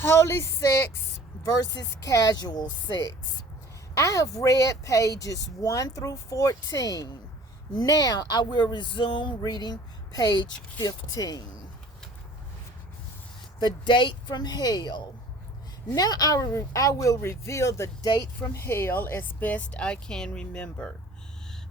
Holy sex versus casual sex. I have read pages 1 through 14. Now I will resume reading page 15. The date from hell. Now I will reveal the date from hell as best I can remember.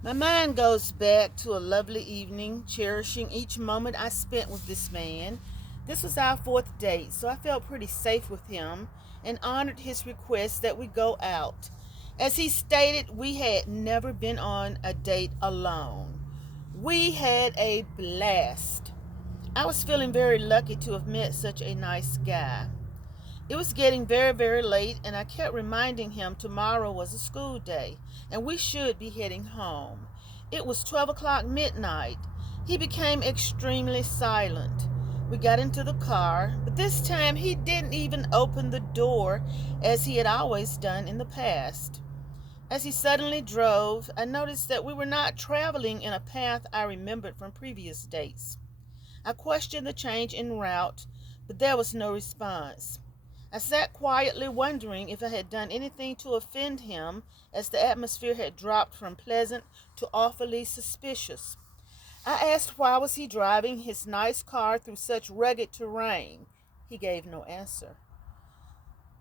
My mind goes back to a lovely evening, cherishing each moment I spent with this man. This was our fourth date, so I felt pretty safe with him and honored his request that we go out. As he stated, we had never been on a date alone. We had a blast. I was feeling very lucky to have met such a nice guy. It was getting very, very late, and I kept reminding him tomorrow was a school day, and we should be heading home. It was 12 o'clock midnight. He became extremely silent. We got into the car, but this time he didn't even open the door as he had always done in the past. As he suddenly drove, I noticed that we were not traveling in a path I remembered from previous dates. I questioned the change in route, but there was no response. I sat quietly wondering if I had done anything to offend him, as the atmosphere had dropped from pleasant to awfully suspicious. I asked why was he driving his nice car through such rugged terrain. He gave no answer.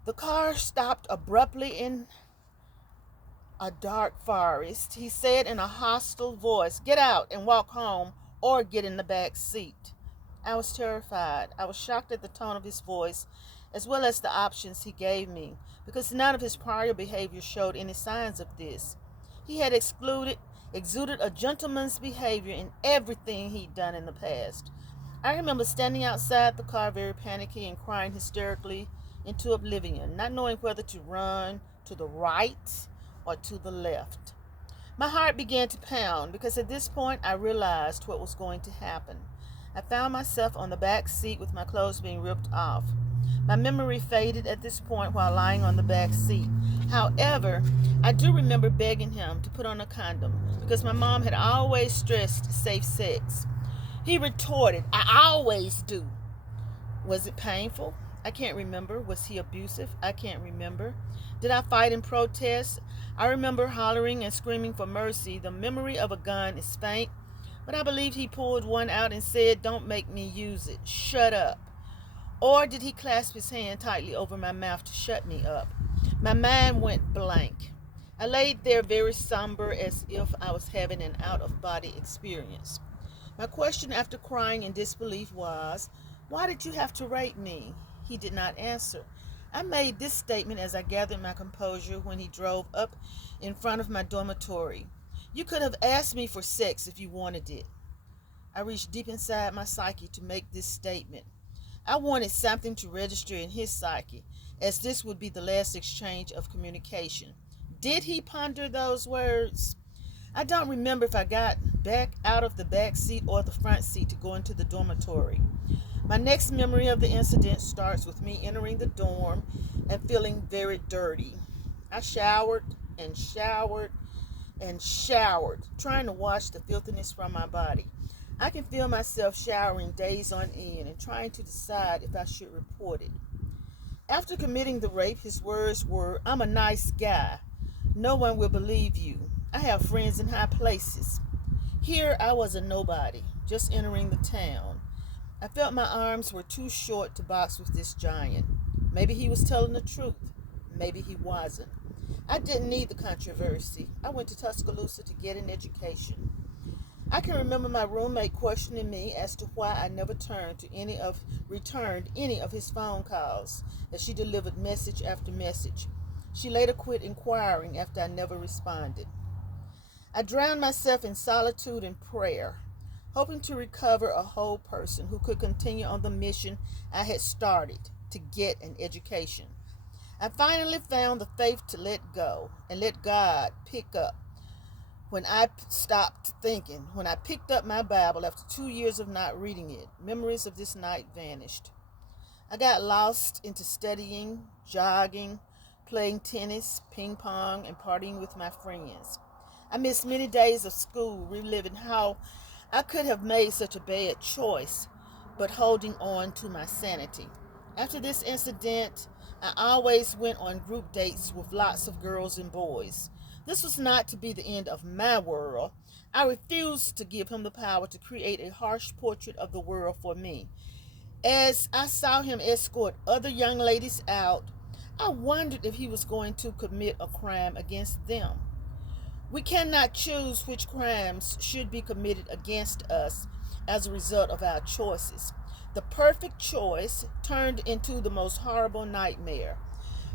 The car stopped abruptly in a dark forest. He said in a hostile voice, "Get out and walk home or get in the back seat." I was terrified. I was shocked at the tone of his voice as well as the options he gave me, because none of his prior behavior showed any signs of this. He had exuded a gentleman's behavior in everything he'd done in the past. I remember standing outside the car very panicky and crying hysterically into oblivion, not knowing whether to run to the right or to the left. My heart began to pound because at this point I realized what was going to happen. I found myself on the back seat with my clothes being ripped off. My memory faded at this point while lying on the back seat. However, I do remember begging him to put on a condom because my mom had always stressed safe sex. He retorted, "I always do." Was it painful? I can't remember. Was he abusive? I can't remember. Did I fight in protest? I remember hollering and screaming for mercy. The memory of a gun is faint, but I believed he pulled one out and said, "Don't make me use it. Shut up." Or did he clasp his hand tightly over my mouth to shut me up? My mind went blank. I laid there very somber as if I was having an out-of-body experience. My question after crying in disbelief was, "Why did you have to rape me?" He did not answer. I made this statement as I gathered my composure when he drove up in front of my dormitory. "You could have asked me for sex if you wanted it." I reached deep inside my psyche to make this statement. I wanted something to register in his psyche, as this would be the last exchange of communication. Did he ponder those words? I don't remember if I got back out of the back seat or the front seat to go into the dormitory. My next memory of the incident starts with me entering the dorm and feeling very dirty. I showered and showered and showered, trying to wash the filthiness from my body. I can feel myself showering days on end and trying to decide if I should report it. After committing the rape, his words were, "I'm a nice guy. No one will believe you. I have friends in high places." Here I was a nobody, just entering the town. I felt my arms were too short to box with this giant. Maybe he was telling the truth. Maybe he wasn't. I didn't need the controversy. I went to Tuscaloosa to get an education. I can remember my roommate questioning me as to why I never returned any of his phone calls, as she delivered message after message. She later quit inquiring after I never responded. I drowned myself in solitude and prayer, hoping to recover a whole person who could continue on the mission I had started to get an education. I finally found the faith to let go and let God pick up. When I stopped thinking, when I picked up my Bible after 2 years of not reading it, memories of this night vanished. I got lost into studying, jogging, playing tennis, ping pong, and partying with my friends. I missed many days of school, reliving how I could have made such a bad choice, but holding on to my sanity. After this incident, I always went on group dates with lots of girls and boys. This was not to be the end of my world. I refused to give him the power to create a harsh portrait of the world for me. As I saw him escort other young ladies out, I wondered if he was going to commit a crime against them. We cannot choose which crimes should be committed against us as a result of our choices. The perfect choice turned into the most horrible nightmare.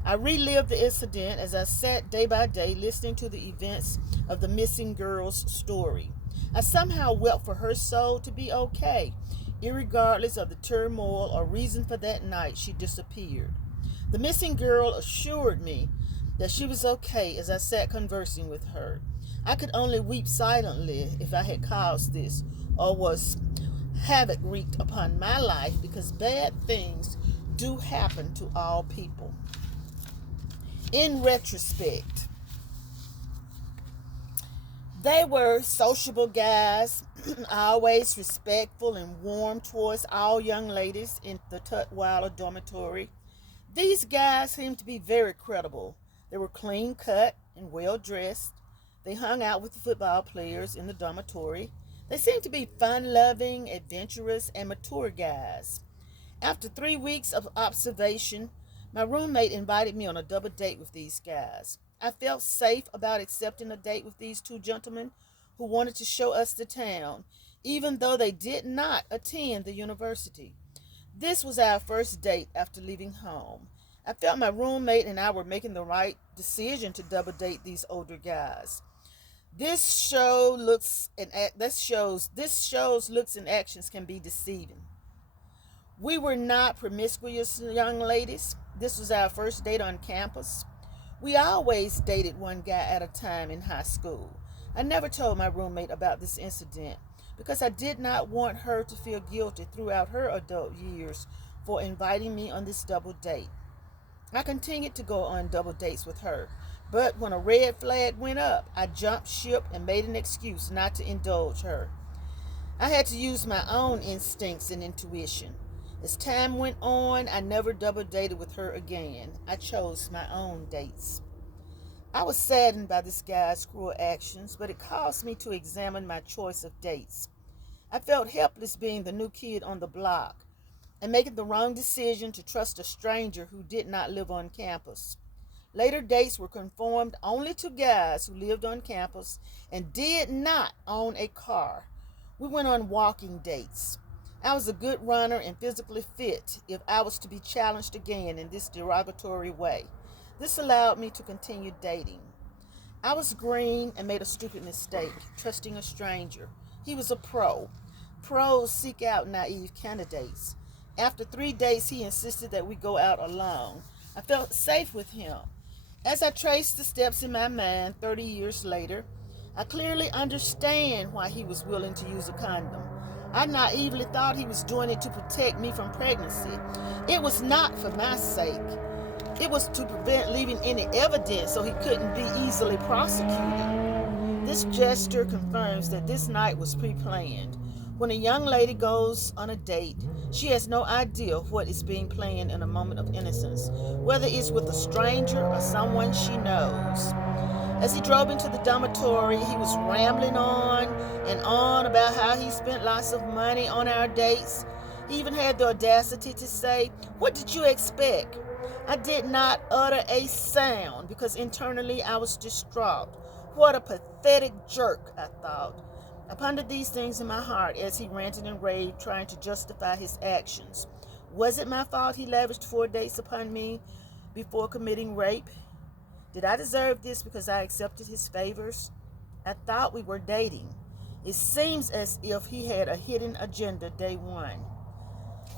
I relived the incident as I sat day by day listening to the events of the missing girl's story. I somehow wept for her soul to be okay, irregardless of the turmoil or reason for that night she disappeared. The missing girl assured me that she was okay as I sat conversing with her. I could only weep silently if I had caused this or was havoc wreaked upon my life, because bad things do happen to all people. In retrospect, they were sociable guys, always respectful and warm towards all young ladies in the Tutwiler dormitory. These guys seemed to be very credible. They were clean cut and well dressed. They hung out with the football players in the dormitory. They seemed to be fun loving, adventurous, and mature guys. After 3 weeks of observation, my roommate invited me on a double date with these guys. I felt safe about accepting a date with these two gentlemen who wanted to show us the town, even though they did not attend the university. This was our first date after leaving home. I felt my roommate and I were making the right decision to double date these older guys. This show's looks and actions can be deceiving. We were not promiscuous young ladies. This was our first date on campus. We always dated one guy at a time in high school. I never told my roommate about this incident because I did not want her to feel guilty throughout her adult years for inviting me on this double date. I continued to go on double dates with her, but when a red flag went up, I jumped ship and made an excuse not to indulge her. I had to use my own instincts and intuition. As time went on, I never double dated with her again. I chose my own dates. I was saddened by this guy's cruel actions, but it caused me to examine my choice of dates. I felt helpless being the new kid on the block and making the wrong decision to trust a stranger who did not live on campus. Later dates were conformed only to guys who lived on campus and did not own a car. We went on walking dates. I was a good runner and physically fit if I was to be challenged again in this derogatory way. This allowed me to continue dating. I was green and made a stupid mistake, trusting a stranger. He was a pro. Pros seek out naive candidates. After 3 days, he insisted that we go out alone. I felt safe with him. As I traced the steps in my mind 30 years later, I clearly understand why he was willing to use a condom. I naively thought he was doing it to protect me from pregnancy. It was not for my sake. It was to prevent leaving any evidence so he couldn't be easily prosecuted. This gesture confirms that this night was pre-planned. When a young lady goes on a date, she has no idea what is being planned in a moment of innocence, whether it's with a stranger or someone she knows. As he drove into the dormitory, he was rambling on and on about how he spent lots of money on our dates. He even had the audacity to say, "What did you expect?" I did not utter a sound because internally I was distraught. What a pathetic jerk, I thought. I pondered these things in my heart as he ranted and raved, trying to justify his actions. Was it my fault he lavished 4 dates upon me before committing rape? Did I deserve this because I accepted his favors? I thought we were dating. It seems as if he had a hidden agenda day one.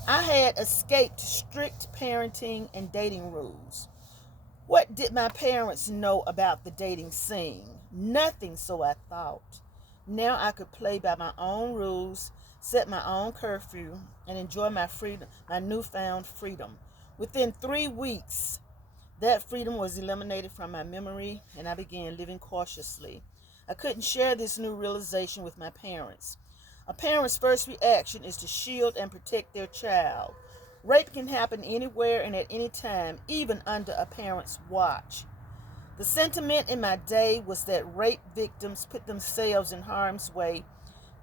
I had escaped strict parenting and dating rules. What did my parents know about the dating scene? Nothing, so I thought. Now I could play by my own rules, set my own curfew, and enjoy my freedom, my newfound freedom. Within 3 weeks, that freedom was eliminated from my memory, and I began living cautiously. I couldn't share this new realization with my parents. A parent's first reaction is to shield and protect their child. Rape can happen anywhere and at any time, even under a parent's watch. The sentiment in my day was that rape victims put themselves in harm's way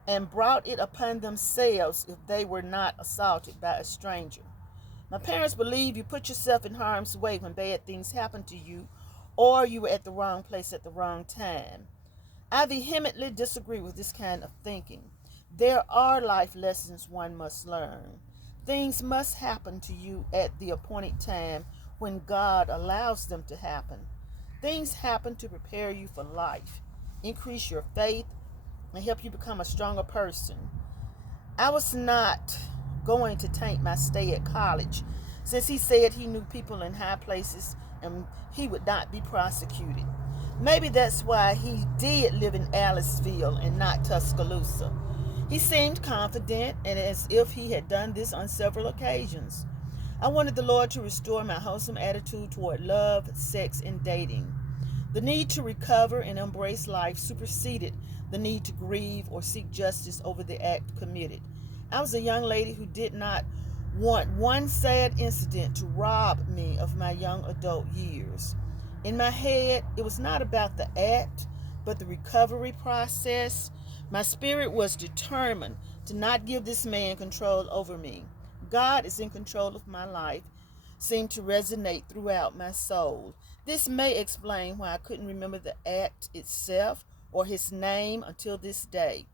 and brought it upon themselves if they were not assaulted by a stranger. My parents believe you put yourself in harm's way when bad things happen to you or you were at the wrong place at the wrong time. I vehemently disagree with this kind of thinking. There are life lessons one must learn. Things must happen to you at the appointed time when God allows them to happen. Things happen to prepare you for life, increase your faith, and help you become a stronger person. I was not going to taint my stay at college since he said he knew people in high places and he would not be prosecuted. Maybe that's why he did live in Aliceville and not Tuscaloosa. He seemed confident and as if he had done this on several occasions. I wanted the Lord to restore my wholesome attitude toward love, sex, and dating. The need to recover and embrace life superseded the need to grieve or seek justice over the act committed. I was a young lady who did not want one sad incident to rob me of my young adult years. In my head, it was not about the act, but the recovery process. My spirit was determined to not give this man control over me. God is in control of my life seemed to resonate throughout my soul. This may explain why I couldn't remember the act itself or his name until this day.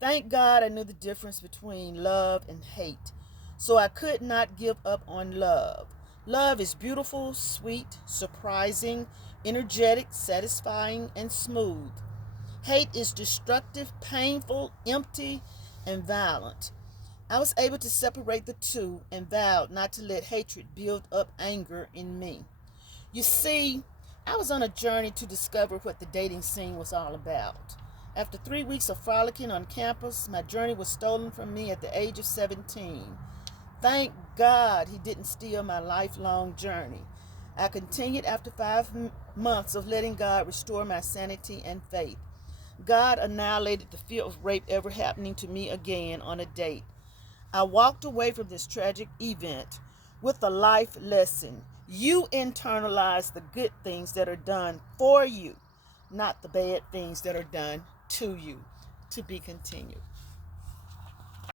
Thank God I knew the difference between love and hate, so I could not give up on love. Love is beautiful, sweet, surprising, energetic, satisfying, and smooth. Hate is destructive, painful, empty, and violent. I was able to separate the two and vowed not to let hatred build up anger in me. You see, I was on a journey to discover what the dating scene was all about. After 3 weeks of frolicking on campus, my journey was stolen from me at the age of 17. Thank God he didn't steal my lifelong journey. I continued after 5 months of letting God restore my sanity and faith. God annihilated the fear of rape ever happening to me again on a date. I walked away from this tragic event with a life lesson. You internalize the good things that are done for you, not the bad things that are done to you. To be continued.